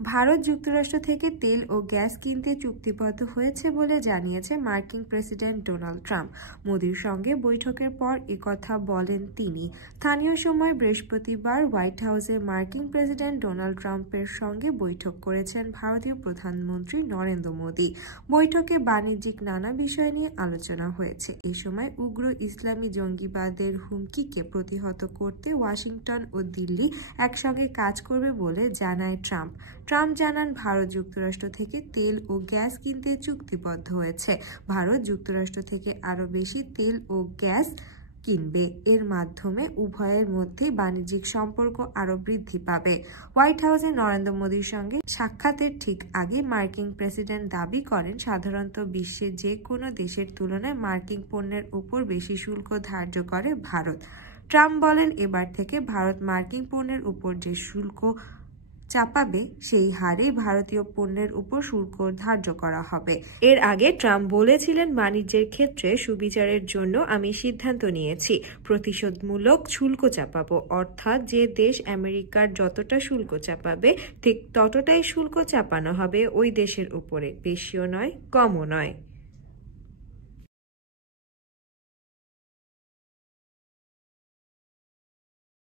ভারত যুক্তরাষ্ট্র থেকে তেল ও গ্যাস কিনতে চুক্তিবদ্ধ হয়েছে বলে জানিয়েছে মার্কিন প্রেসিডেন্ট ডোনাল্ড ট্রাম্প। মোদির সঙ্গে বৈঠকের পর একথা বলেন তিনি। স্থানীয় সময় বৃহস্পতিবার হোয়াইট হাউসে মার্কিন প্রেসিডেন্ট ডোনাল্ড ট্রাম্পের সঙ্গে বৈঠক করেছেন ভারতীয় প্রধানমন্ত্রী নরেন্দ্র মোদি। বৈঠকে বাণিজ্যিক নানা বিষয় নিয়ে আলোচনা হয়েছে। এ সময় উগ্র ইসলামী জঙ্গিবাদের হুমকিকে প্রতিহত করতে ওয়াশিংটন ও দিল্লি একসঙ্গে কাজ করবে বলে জানায় ট্রাম্প। ট্রাম্প জানান, ভারত যুক্তরাষ্ট্র থেকে তেল ও গ্যাস কিনতে চুক্তিবদ্ধ হয়েছে। ভারত যুক্তরাষ্ট্র থেকে আরও বেশি তেল ও গ্যাস কিনবে। এর মাধ্যমে উভয়ের মধ্যে বাণিজ্যিক সম্পর্ক আরও বৃদ্ধি পাবে। হোয়াইট হাউসে নরেন্দ্র মোদির সঙ্গে সাক্ষাতের ঠিক আগে মার্কিন প্রেসিডেন্ট দাবি করেন, সাধারণত বিশ্বের যে কোনো দেশের তুলনায় মার্কিন পণ্যের উপর বেশি শুল্ক ধার্য করে ভারত। ট্রাম্প বলেন, এবার থেকে ভারত মার্কিন পণ্যের উপর যে শুল্ক চাপাবে সেই হারেই ভারতীয় পণ্যের উপর শুল্ক ধার্য করা হবে। এর আগে ট্রাম্প বলেছিলেন, বাণিজ্যের ক্ষেত্রে সুবিচারের জন্য আমি সিদ্ধান্ত নিয়েছি, প্রতিশোধমূলক শুল্ক চাপাবো। অর্থাৎ যে দেশ আমেরিকার যতটা শুল্ক চাপাবে ঠিক ততটাই শুল্ক চাপানো হবে ওই দেশের উপরে, বেশিও নয় কমও নয়।